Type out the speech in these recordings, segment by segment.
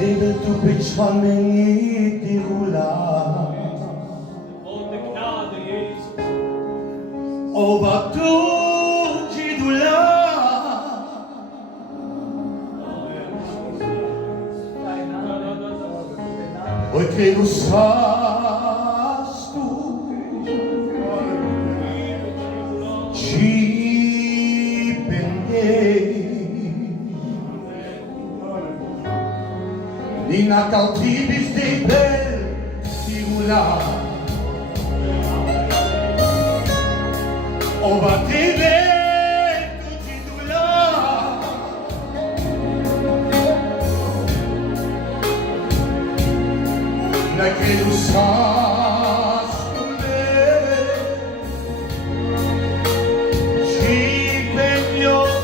Liebe, du bist von mir nicht die Rula. Grote Gnade, Jesus. Over tu ci dula. Poiché lo sai tu ci pendevi di na cautibis dei bel simula o batteve tutti dula na che lo sai ci pendio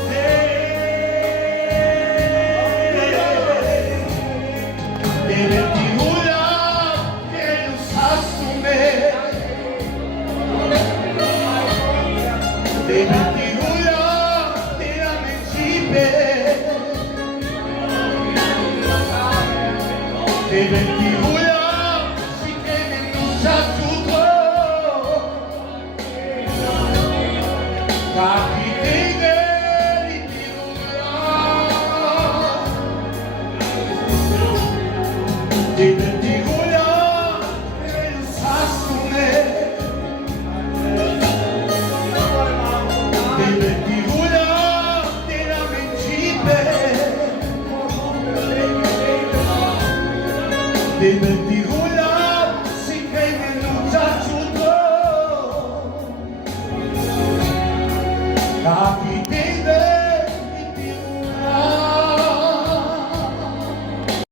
Baby,